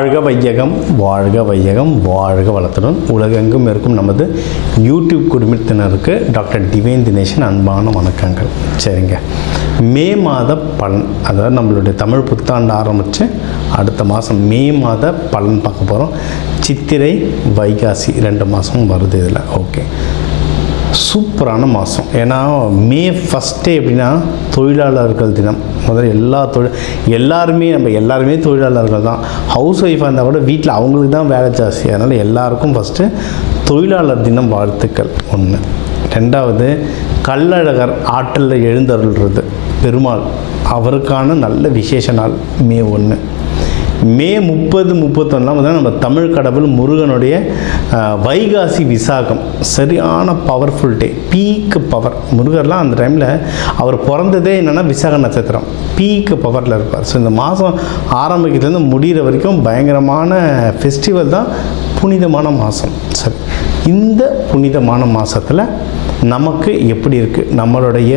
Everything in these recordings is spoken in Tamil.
வாழ்க வையகம், வாழ்க வையகம், வாழ்க வளத்துடன் உலகெங்கும் இருக்கும் நமது யூடியூப் குடும்பத்தினருக்கு டாக்டர் டிவைன் தினேஷன் அன்பான வணக்கங்கள். சரிங்க, மே மாத பலன், அதாவது நம்மளுடைய தமிழ் புத்தாண்டு ஆரம்பித்து அடுத்த மாதம் மே மாத பலன் பார்க்க போகிறோம். சித்திரை வைகாசி 2 மாதமும் வருது இதில். ஓகே, சூப்பரான மாதம். ஏன்னா மே ஃபஸ்ட்டே எப்படின்னா தொழிலாளர்கள் தினம். முதல்ல எல்லாருமே தொழிலாளர்கள் தான். ஹவுஸ் ஒய்ஃபாக இருந்தால் கூட வீட்டில் அவங்களுக்கு தான் வேலை ஜாஸ்தி. அதனால் எல்லாருக்கும் ஃபஸ்ட்டு தொழிலாளர் தினம் வாழ்த்துக்கள் ஒன்று. ரெண்டாவது, கள்ளழகர் ஆற்றலில் எழுந்தருள்றது பெருமாள், அவருக்கான நல்ல விசேஷ நாள் மே 1. மே 30, 31 நம்ம தமிழ் கடவுள் முருகனுடைய வைகாசி விசாகம், சரியான பவர்ஃபுல் டே, பீக் பவர். முருகர்லாம் அந்த டைமில் அவர் பிறந்ததே என்னென்னா விசாக நட்சத்திரம், பீக் பவரில் இருப்பார். ஸோ இந்த மாதம் ஆரம்பிக்கிறதுலேருந்து முடிகிற வரைக்கும் பயங்கரமான ஃபெஸ்டிவல் தான், புனிதமான மாதம். சரி, இந்த புனிதமான மாதத்தில் நமக்கு எப்படி இருக்குது, நம்மளுடைய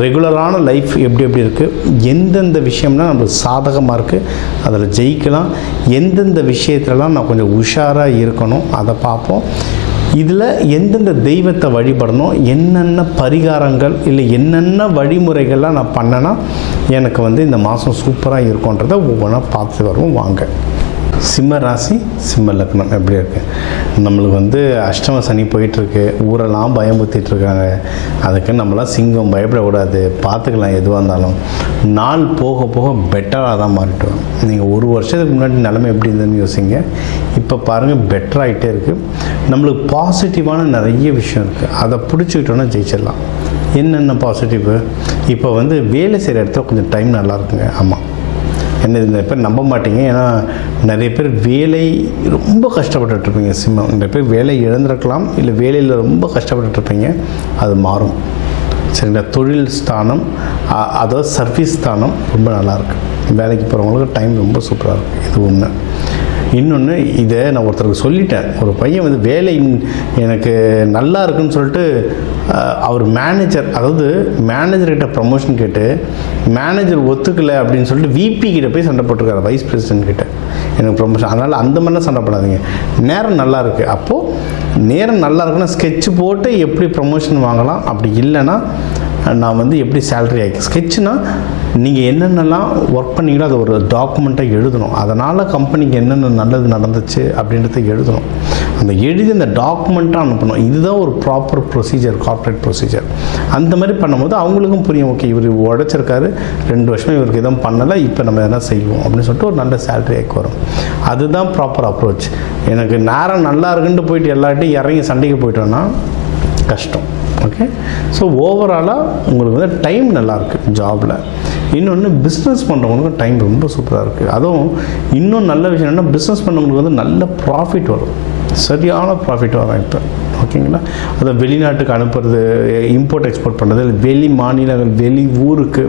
ரெகுலரான லைஃப் எப்படி இருக்குது, எந்தெந்த விஷயம்னா நம்மளுக்கு சாதகமாக இருக்குது, அதில் ஜெயிக்கலாம், எந்தெந்த விஷயத்துலலாம் நான் கொஞ்சம் உஷாராக இருக்கணும் அதை பார்ப்போம். இதில் எந்தெந்த தெய்வத்தை வழிபடணும், என்னென்ன பரிகாரங்கள் இல்லை என்னென்ன வழிமுறைகள்லாம் நான் பண்ணேன்னா எனக்கு இந்த மாதம் சூப்பராக இருக்குன்றதை ஒவ்வொன்றா பார்த்து வருவோம். வாங்க. சிம்ம ராசி, சிம்ம லக்னம் எப்படி இருக்குது? நம்மளுக்கு அஷ்டம சனி போயிட்டுருக்கு, ஊரெல்லாம் பயமுறுத்திட்டுருக்காங்க. அதுக்கு நம்மளாம் சிங்கம் பயப்படக்கூடாது, பார்த்துக்கலாம். எதுவாக இருந்தாலும் நாள் போக போக பெட்டராக தான் மாறிட்டோம். நீங்கள் ஒரு வருஷத்துக்கு முன்னாடி நிலைமை எப்படி இருந்ததுன்னு யோசிங்க, இப்போ பாருங்கள் பெட்டராகிட்டே இருக்குது. நம்மளுக்கு பாசிட்டிவான நிறைய விஷயம் இருக்குது, அதை பிடிச்சிக்கிட்டோன்னா ஜெயிச்சிடலாம். என்னென்ன பாசிட்டிவு? இப்போ வேலை செய்கிற இடத்துல கொஞ்சம் டைம் நல்லா இருக்குங்க. ஆமாம், என்ன நிறைய பேர் நம்ப மாட்டீங்க, ஏன்னா நிறைய பேர் வேலை ரொம்ப கஷ்டப்பட்டுட்ருப்பீங்க. சிம்மம் நிறைய பேர் வேலை இழந்திருக்கலாம், இல்லை வேலையில் ரொம்ப கஷ்டப்பட்டுட்ருப்பீங்க. அது மாறும். சரிங்களா? தொழில் ஸ்தானம், அதாவது சர்வீஸ் ஸ்தானம் ரொம்ப நல்லாயிருக்கு. வேலைக்கு போகிறவங்களுக்கு டைம் ரொம்ப சூப்பராக இருக்குது. இது ஒன்று. இன்னொன்று, இதை நான் ஒருத்தருக்கு சொல்லிட்டேன். ஒரு பையன் வேலை எனக்கு நல்லா இருக்குன்னு சொல்லிட்டு அவர் மேனேஜர், அதாவது மேனேஜர்கிட்ட ப்ரமோஷன் கேட்டு மேனேஜர் ஒத்துக்கலை அப்படின்னு சொல்லிட்டு விபி கிட்ட போய் சண்டை போட்டிருக்காரு, வைஸ் பிரசிடென்ட் கிட்ட, எனக்கு ப்ரமோஷன். அதனால் அந்த மாதிரிலாம் சண்டை போடாதீங்க. நேரம் நல்லா இருக்குது, அப்போது நேரம் நல்லா இருக்குன்னா ஸ்கெட்ச் போட்டு எப்படி ப்ரமோஷன் வாங்கலாம், அப்படி இல்லைன்னா நான் எப்படி சேலரி ஆகி ஸ்கெட்ச்னால் நீங்கள் என்னென்னலாம் ஒர்க் பண்ணிங்களோ அதை ஒரு டாக்குமெண்ட்டாக எழுதணும். அதனால் கம்பெனிக்கு என்னென்ன நல்லது நடந்துச்சு அப்படின்றத எழுதணும். அந்த எழுதி அந்த டாக்குமெண்ட்டாக அனுப்பணும். இதுதான் ஒரு ப்ராப்பர் ப்ரொசீஜர், கார்ப்பரேட் ப்ரொசீஜர். அந்த மாதிரி பண்ணும்போது அவங்களுக்கும் புரியும், ஓகே இவர் உழைச்சிருக்காரு, 2 வருஷமாக இவருக்கு எதுவும் பண்ணலை, இப்போ நம்ம எதனா செய்வோம் அப்படின்னு சொல்லிட்டு ஒரு நல்ல சேலரி ஆக்கி வரும். அதுதான் ப்ராப்பர் அப்ரோச். எனக்கு நேரம் நல்லா இருக்குன்ட்டு போயிட்டு எல்லார்ட்டையும் இறங்கி சண்டைக்கு போயிட்டோன்னா கஷ்டம். ஓகே, ஸோ ஓவராலாக உங்களுக்கு டைம் நல்லாயிருக்கு ஜாபில். இன்னொன்று, பிஸ்னஸ் பண்ணுறவங்களுக்கு டைம் ரொம்ப சூப்பராக இருக்குது. அதுவும் இன்னும் நல்ல விஷயம் என்னென்னா, பிஸ்னஸ் பண்ணுறவங்களுக்கு நல்ல ப்ராஃபிட் வரும், சரியான ப்ராஃபிட் வரும் இப்போ. ஓகேங்களா? அதை வெளிநாட்டுக்கு அனுப்புறது, இம்போர்ட் எக்ஸ்போர்ட் பண்ணுறது, வெளி மாநிலங்கள் வெளி ஊருக்கு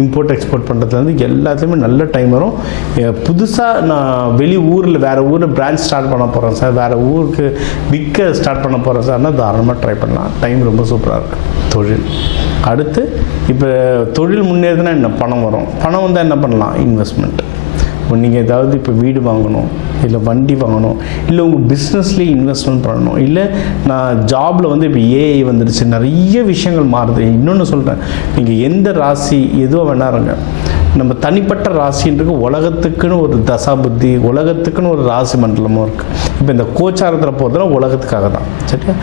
இம்போர்ட் எக்ஸ்போர்ட் பண்ணுறதுலேருந்து எல்லாத்துலேயுமே நல்ல டைம் வரும். புதுசாக நான் வெளி ஊரில் வேறு ஊரில் பிரான்ச் ஸ்டார்ட் பண்ண போகிறேன் சார், வேறு ஊருக்கு விற்க ஸ்டார்ட் பண்ண போகிறேன் சார்னா தாராளமாக ட்ரை பண்ணலாம். டைம் ரொம்ப சூப்பராக இருக்குது. தொழில் அடுத்து, இப்போ தொழில் முன்னேறுதுன்னா என்ன, பணம் வரும். பணம் வந்தால் என்ன பண்ணலாம்? இன்வெஸ்ட்மெண்ட். இப்போ நீங்கள் ஏதாவது இப்போ வீடு வாங்கணும், இல்லை வண்டி வாங்கணும், இல்லை உங்கள் பிஸ்னஸ்லேயே இன்வெஸ்ட்மெண்ட் பண்ணணும், இல்லை நான் ஜாபில் இப்போ ஏஐ வந்துடுச்சு, நிறைய விஷயங்கள் மாறுது. இன்னொன்று சொல்கிறேன், நீங்கள் எந்த ராசி எதுவாக வேணாருங்க, நம்ம தனிப்பட்ட ராசின்றது உலகத்துக்குன்னு ஒரு தசா புத்தி, உலகத்துக்குன்னு ஒரு ராசி மண்டலமும் இருக்குது. இப்போ இந்த கோச்சாரத்தில் போகிறதுனா உலகத்துக்காக தான். சரியா?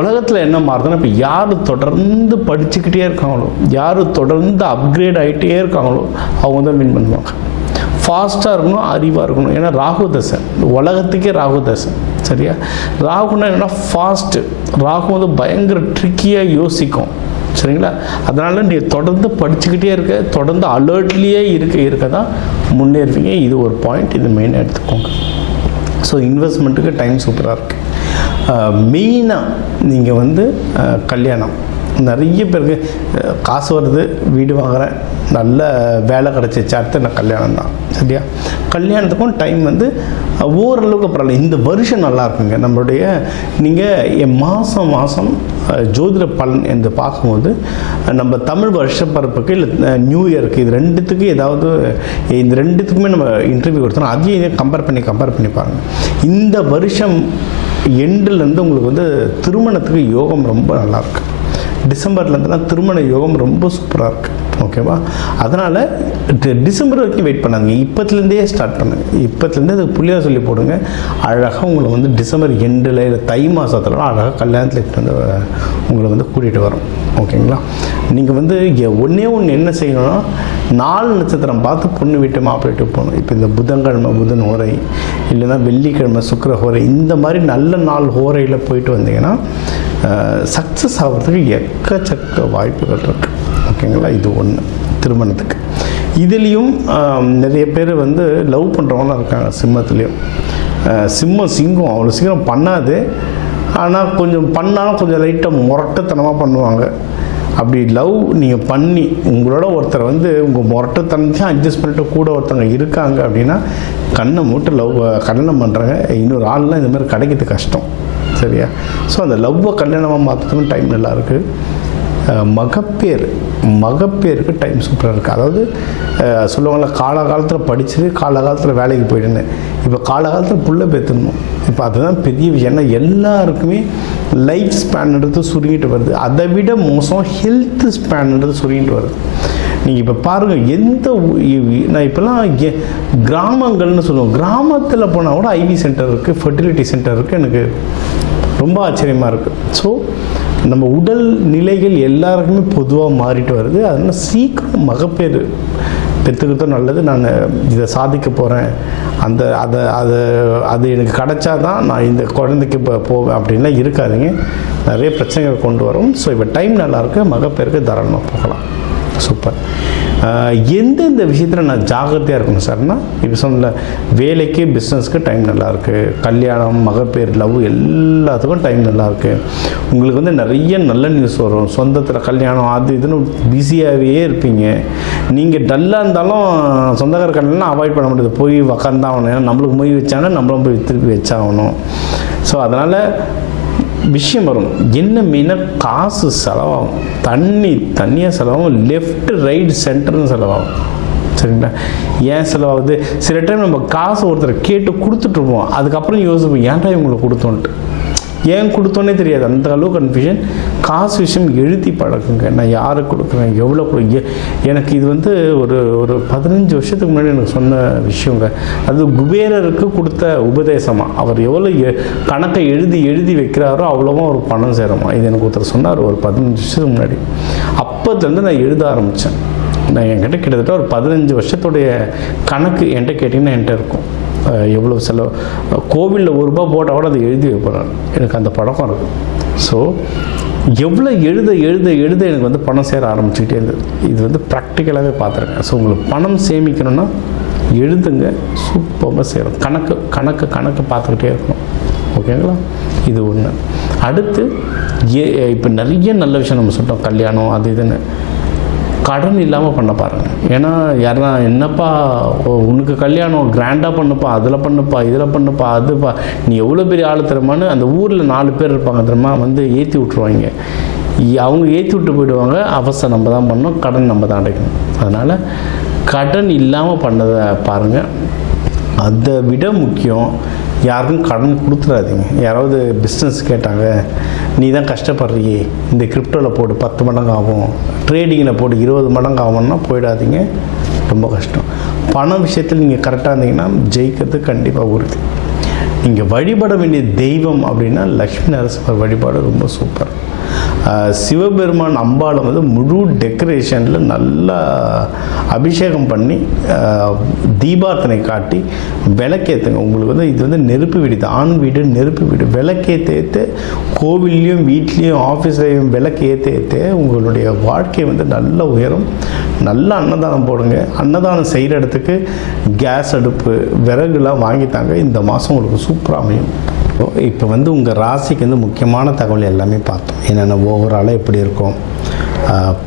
உலகத்தில் என்ன மாறுதுன்னா, இப்போ யார் தொடர்ந்து படிச்சுக்கிட்டே இருக்காங்களோ, யார் தொடர்ந்து அப்கிரேட் ஆகிட்டே இருக்காங்களோ அவங்க தான் வின் பண்ணுவாங்க. ஃபாஸ்ட்டாக இருக்கணும், அறிவாக இருக்கணும். ஏன்னா ராகு தசை, உலகத்துக்கே ராகு தசை. சரியா? ராகுன்னா என்னென்னா ஃபாஸ்ட்டு. ராகு பயங்கர ட்ரிக்கியாக யோசிக்கும். சரிங்களா? அதனால் நீங்கள் தொடர்ந்து படிச்சுக்கிட்டே இருக்க, தொடர்ந்து அலர்ட்லேயே இருக்க தான் முன்னேறுவீங்க. இது ஒரு பாயிண்ட், இது மெயினாக எடுத்துக்கோங்க. ஸோ இன்வெஸ்ட்மெண்ட்டுக்கு டைம் சூப்பராக இருக்குது. மெயினாக நீங்கள் கல்யாணம், நிறைய பேருக்கு காசு வருது, வீடு வாங்குகிறேன், நல்ல வேலை கிடச்சிச்சு, அடுத்து நான் கல்யாணம் தான். சரியா? கல்யாணத்துக்கும் டைம் வந்து ஓரளவுக்கு பரவாயில்ல. இந்த வருஷம் நல்லா இருக்குங்க. நம்மளுடைய நீங்கள் மாதம் ஜோதிட பலன் என்று பார்க்கும்போது நம்ம தமிழ் வருஷ பரப்புக்கு இல்லை நியூ இயருக்கு இது ரெண்டுத்துக்கு ஏதாவது இந்த ரெண்டுத்துக்குமே நம்ம இன்டர்வியூ கொடுத்தோம். அதையும் இதை கம்பேர் பண்ணி பாருங்கள். இந்த வருஷம் எண்டுலேருந்து உங்களுக்கு வந்து திருமணத்துக்கு யோகம் ரொம்ப நல்லாயிருக்கு. டிசம்பர்லேருந்துலாம் திருமண யோகம் ரொம்ப சூப்பராக இருக்குது. ஓகேவா? அதனால் டிசம்பர் வரைக்கும் வெயிட் பண்ணாதீங்க, இப்போத்துலேருந்தே ஸ்டார்ட் பண்ணுங்கள். இப்போத்துலேருந்தே அதுக்கு புள்ளியாக சொல்லி போடுங்க. அழகாக உங்களை வந்து டிசம்பர் எண்டில் இல்லை தை மாதத்துலலாம் அழகாக கல்யாணத்தில் எடுத்து வந்து உங்களை வந்து கூட்டிகிட்டு வரும். ஓகேங்களா? நீங்கள் வந்து ஒன்றே ஒன்று என்ன செய்யணும்னா, 4 நட்சத்திரம் பார்த்து பொண்ணு வீட்டு மாப்பிள்ளை வீட்டுக்கு போகணும். இப்போ இந்த புதன்கிழமை புதன் ஹோரை, இல்லைன்னா வெள்ளிக்கிழமை சுக்கிர ஹோரை, இந்த மாதிரி நல்ல நாள் ஹோரையில் போயிட்டு வந்தீங்கன்னா சக்ஸஸ் ஆகிறதுக்கு எக்கச்சக்க வாய்ப்புகள் இருக்குது. ஓகேங்களா? இது ஒன்று திருமணத்துக்கு. இதுலேயும் நிறைய பேர் வந்து லவ் பண்ணுறவங்களாம் இருக்காங்க. சிம்மத்துலேயும் சிங்கம் அவ்வளோ சீக்கிரம் பண்ணாது, ஆனால் கொஞ்சம் பண்ணாலும் கொஞ்சம் லைட்டாக முரட்டுத்தனமாக பண்ணுவாங்க. அப்படி லவ் நீங்கள் பண்ணி உங்களோட ஒருத்தர் வந்து உங்கள் முரட்டுத்தனத்தையும் அட்ஜஸ்ட் பண்ணிட்டு கூட ஒருத்தவங்க இருக்காங்க அப்படின்னா கண்ணை மூட்டு லவ் கல்யாணம் பண்ணுறாங்க. இன்னொரு ஆள்லாம் இந்த மாதிரி கிடைக்கிறது கஷ்டம். சரியா? ஸோ அந்த லவ்வை கல்யாணமாக மாற்றத்துக்கும் டைம் நல்லா இருக்குது. மகப்பேருக்கு டைம் சூப்பராக இருக்குது. அதாவது சொல்லுவாங்கள, காலகாலத்தில் படிச்சுட்டு காலகாலத்தில் வேலைக்கு போயிடுன்னு. இப்போ காலகாலத்தில் புள்ள பெற்றுடணும். இப்போ அதுதான் பெரிய விஷயம். ஏன்னா எல்லாருக்குமே லைஃப் ஸ்பேன்ன்றது சுருங்கிட்டு வருது. அதை விட மோசம் ஹெல்த் ஸ்பேன்ன்றது சுருங்கிட்டு வருது. நீங்கள் இப்போ பாருங்கள், நான் இப்போலாம் கிராமங்கள்னு சொல்லுவோம், கிராமத்தில் போனால் கூட ஐவி சென்டர் இருக்குது, ஃபெர்டிலிட்டி சென்டர் இருக்குது. எனக்கு ரொம்ப ஆச்சரியமாக இருக்குது. ஸோ நம்ம உடல் நிலைகள் எல்லாருக்குமே பொதுவாக மாறிட்டு வருது. அதனால் சீக்கிரம் மகப்பேறு பெற்றுக்கிறதும் நல்லது. நான் இதை சாதிக்க போகிறேன், அது எனக்கு கிடைச்சா தான் நான் இந்த குழந்தைக்கு இப்போ போவேன் அப்படின்லாம் இருக்காதுங்க. நிறைய பிரச்சனைகள் கொண்டு வரும். ஸோ இப்போ டைம் நல்லாயிருக்கு, மகப்பேருக்கு தாராளமாக போகலாம். சூப்பர். எந்தெந்த விஷயத்தில் நான் ஜாகிரதையாக இருக்கணும் சார்னா, இப்போ சொன்ன வேலைக்கு பிஸ்னஸ்க்கு டைம் நல்லாயிருக்கு, கல்யாணம் மகப்பேர் லவ் எல்லாத்துக்கும் டைம் நல்லாயிருக்கு. உங்களுக்கு வந்து நிறைய நல்ல நியூஸ் வரும். சொந்தத்தில் கல்யாணம் அது இதுன்னு பிஸியாகவே இருப்பீங்க. நீங்கள் டல்லாக இருந்தாலும் சொந்தக்கார கல்யாணம்லாம் அவாய்ட் பண்ண முடியாது, போய் உக்காந்தாகணும். ஏன்னா நம்மளுக்கு மொய் வச்சாங்கன்னா நம்மளும் போய் திருப்பி வச்சாகணும். ஸோ அதனால் விஷயம் வரும். என்ன மெயினாக காசு செலவாகும், தண்ணியாக செலவாகும், லெஃப்ட் ரைட் சென்டர்னு செலவாகும். சரிங்களா? ஏன் செலவாகுது? சில டைம் நம்ம காசு ஒருத்தரை கேட்டு கொடுத்துட்ருப்போம், அதுக்கப்புறம் யோசிப்போம் ஏன்டா இவங்களுக்கு கொடுத்தோன்ட்டு. ஏன் கொடுத்தோன்னே தெரியாது, அந்த அளவு கன்ஃபியூஷன். காசு விஷயம் எழுதி பழக்குங்க. நான் யாருக்கு கொடுக்குறேன், எவ்வளோ எனக்கு இது வந்து ஒரு 15 வருஷத்துக்கு முன்னாடி எனக்கு சொன்ன விஷயங்க. அது குபேரருக்கு கொடுத்த உபதேசமாக. அவர் எவ்வளோ கணக்கை எழுதி வைக்கிறாரோ அவ்வளோவா ஒரு பணம் சேருமா. இது எனக்கு ஒருத்தர் சொன்னார் ஒரு 15 வருஷத்துக்கு முன்னாடி. அப்போதுலேருந்து நான் எழுத ஆரம்பித்தேன். நான் என்கிட்ட கிட்டத்தட்ட ஒரு 15 வருஷத்துடைய கணக்கு என்கிட்ட கேட்டிங்கன்னா என்கிட்ட இருக்கும். எவ்வளோ செலவு, கோவிலில் ₹1 போட்டால் கூட அதை எழுதி வைப்பேன். எனக்கு அந்த பழக்கம் இருக்குது. ஸோ எவ்வளோ எழுத எனக்கு வந்து பணம் சேர ஆரம்பிச்சுக்கிட்டே இருந்தது. இது வந்து ப்ராக்டிக்கலாகவே பார்த்துருக்கேன். ஸோ உங்களுக்கு பணம் சேமிக்கணும்னா எழுதுங்க, சூப்பராக சேரும். கணக்கு பார்த்துக்கிட்டே இருக்கணும். ஓகேங்களா? இது ஒன்று. அடுத்து இப்போ நிறைய நல்ல விஷயம் நம்ம சொல்லிட்டோம், கல்யாணம் அது இதுன்னு. கடன் இல்லாமல் பண்ண பாருங்கள். ஏன்னா யாருன்னா என்னப்பா உனக்கு கல்யாணம் கிராண்டாக பண்ணுப்பா, அதில் பண்ணுப்பா, இதில் பண்ணுப்பா, அதுப்பா, நீ எவ்வளோ பெரிய ஆள் தருமான்னு அந்த ஊரில் 4 பேர் இருப்பாங்க தெரியுமா, வந்து ஏற்றி விட்ருவாங்க. அவங்க ஏற்றி விட்டு போயிடுவாங்க. அவசரம் நம்ம தான் பண்ணணும், கடன் நம்ம தான் அடைக்கணும். அதனால் கடன் இல்லாமல் பண்ணதை பாருங்கள். அதை விட முக்கியம், யாருக்கும் கடன் கொடுத்துடாதீங்க. யாராவது பிஸ்னஸ் கேட்டாங்க, நீ தான் கஷ்டப்படுறியே, இந்த கிரிப்டோவில் போட்டு 10 மடங்கு ஆகும், ட்ரேடிங்கில் போட்டு 20 மடங்கு ஆகும்னா போயிடாதீங்க. ரொம்ப கஷ்டம். பண விஷயத்தில் நீங்கள் கரெக்டாக இருந்தீங்கன்னா ஜெயிக்கிறது கண்டிப்பாக உறுதி. நீங்கள் வழிபட வேண்டிய தெய்வம் அப்படின்னா லக்ஷ்மி நரசிம்மர் வழிபாடு ரொம்ப சூப்பர். சிவபெருமான் அம்பாளை வந்து முழு டெக்கரேஷனில் நல்லா அபிஷேகம் பண்ணி தீபார்த்தனை காட்டி விளக்கேற்றுங்க. உங்களுக்கு வந்து இது வந்து நெருப்பு வீடு, ஆண் வீடு நெருப்பு வீடு. விளக்கேற்ற கோவில்லையும் வீட்லேயும் ஆஃபீஸ்லையும் விளக்கு ஏற்ற உங்களுடைய வாழ்க்கை வந்து நல்ல உயரும். நல்ல அன்னதானம் போடுங்க. அன்னதானம் செய்கிற இடத்துக்கு கேஸ் அடுப்பு விறகுலாம் வாங்கித்தாங்க. இந்த மாதம் உங்களுக்கு சூப்பராக அமையும். இப்போ வந்து உங்கள் ராசிக்கு வந்து முக்கியமான தகவல் எல்லாமே பார்த்தோம். என்னென்ன ஓவராலாக எப்படி இருக்கும்,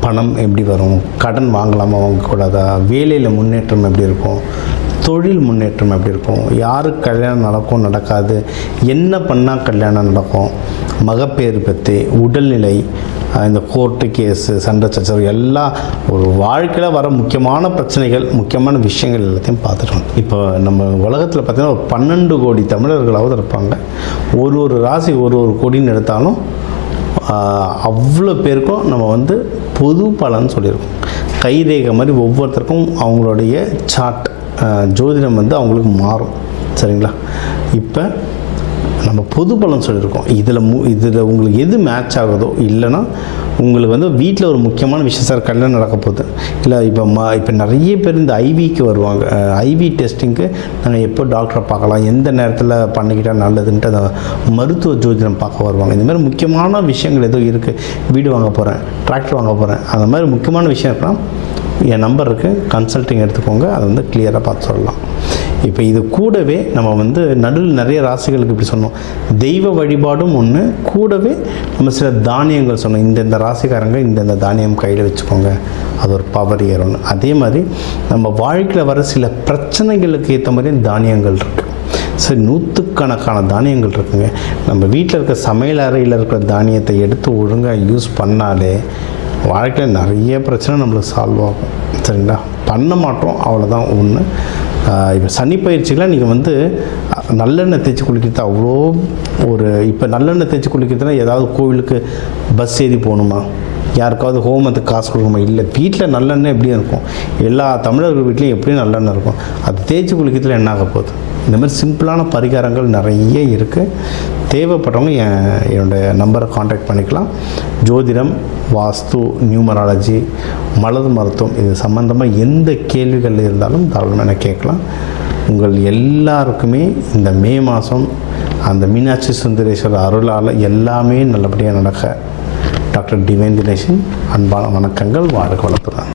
பணம் எப்படி வரும், கடன் வாங்கலாமா வாங்கக்கூடாதா, வேலையில் முன்னேற்றம் எப்படி இருக்கும், தொழில் முன்னேற்றம் எப்படி இருக்கும், யாருக்கு கல்யாணம் நடக்கும் நடக்காது, என்ன பண்ணால் கல்யாணம் நடக்கும், மகப்பேறு பற்றி, உடல்நிலை, இந்த கோர்ட்டு கேஸு, சண்டை சச்சரவு எல்லாம் ஒரு வாழ்க்கையில் வர முக்கியமான பிரச்சனைகள், முக்கியமான விஷயங்கள் எல்லாத்தையும் பார்த்துட்டோம். இப்போ நம்ம உலகத்தில் பார்த்திங்கன்னா ஒரு 12 கோடி தமிழர்களாவது இருப்பாங்க. ஒரு ராசி ஒரு கோடின்னு எடுத்தாலும் அவ்வளோ பேருக்கும் நம்ம வந்து பொது பலன் சொல்லியிருக்கோம். கைரேகை மாதிரி ஒவ்வொருத்தருக்கும் அவங்களுடைய சார்ட் ஜோதிடம் வந்து அவங்களுக்கு மாறும். சரிங்களா? இப்போ நம்ம பொது பலன் சொல்லியிருக்கோம். இதில் உங்களுக்கு எது மேட்ச் ஆகுதோ, இல்லைன்னா உங்களுக்கு வந்து வீட்டில் ஒரு முக்கியமான விஷயம், சார் கல்யாணம் நடக்க போகுது, இல்லை இப்போ நிறைய பேர் இந்த ஐவிக்கு வருவாங்க. ஐவி டெஸ்டிங்க்கு நாங்கள் எப்போ டாக்டரை பார்க்கலாம், எந்த நேரத்தில் பண்ணிக்கிட்டால் நல்லதுன்ட்டு அந்த மருத்துவ ஜோதிடம் பார்க்க வருவாங்க. இந்த மாதிரி முக்கியமான விஷயங்கள் ஏதோ இருக்குது, வீடு வாங்க போகிறேன், டிராக்டர் வாங்க போகிறேன், அந்த மாதிரி முக்கியமான விஷயம் இருக்கலாம், என் நம்பர் இருக்குது, கன்சல்ட்டிங் எடுத்துக்கோங்க, அதை வந்து கிளியராக பார்த்து சொல்லலாம். இப்போ இது கூடவே நம்ம வந்து நடுவில் நிறைய ராசிகளுக்கு இப்படி சொன்னோம், தெய்வ வழிபாடும் ஒன்று, கூடவே நம்ம சில தானியங்கள் சொன்னோம். இந்த ராசிக்காரங்க இந்த தானியம் கையில் வச்சுக்கோங்க, அது ஒரு பவர் ஏறும்னு. அதே மாதிரி நம்ம வாழ்க்கையில் வர சில பிரச்சனைகளுக்கு ஏற்ற மாதிரி தானியங்கள் இருக்குது. சரி, நூற்றுக்கணக்கான தானியங்கள் இருக்குங்க. நம்ம வீட்டில் இருக்க சமையல் அறையில் இருக்கிற தானியத்தை எடுத்து ஒழுங்காக யூஸ் பண்ணாலே வாழ்க்கையில் நிறைய பிரச்சனை நம்மளுக்கு சால்வ் ஆகும். சரிங்களா? பண்ண மாட்டோம், அவ்வளோதான் ஒன்று. இப்போ சனி பயிற்சிகளாக நீங்கள் வந்து நல்லெண்ணெய் தேய்ச்சி குளிக்கிறது அவ்வளோ இப்போ நல்லெண்ணெய் தேய்ச்சி குளிக்கிறதுனா ஏதாவது கோவிலுக்கு பஸ் ஏறி போகணுமா, யாருக்காவது ஹோமத்துக்கு காசு கொடுக்கணுமா? இல்லை, வீட்டில் நல்லெண்ணெய் எப்படியும் இருக்கும், எல்லா தமிழர்கள் வீட்லேயும் எப்படியும் நல்லெண்ணெய் இருக்கும். அது தேய்ச்சி குளிக்கிறதுல என்ன ஆக போகுது? இந்த மாதிரி சிம்பிளான பரிகாரங்கள் நிறைய இருக்குது. தேவைப்படுறவங்க என்னோடய நம்பரை காண்டாக்ட் பண்ணிக்கலாம். ஜோதிடம், வாஸ்து, நியூமராலஜி, மலர் மருத்துவம், இது சம்மந்தமாக எந்த கேள்விகள் இருந்தாலும் தாராளமாக எனக்கு கேட்கலாம். உங்கள் எல்லாருக்குமே இந்த மே மாதம் அந்த மீனாட்சி சுந்தரேஸ்வரர் அருளால் எல்லாமே நல்லபடியாக நடக்க டாக்டர் டிவைன் தினேஷன் அன்பான வணக்கங்கள். வாழ்க வளத்துடன்.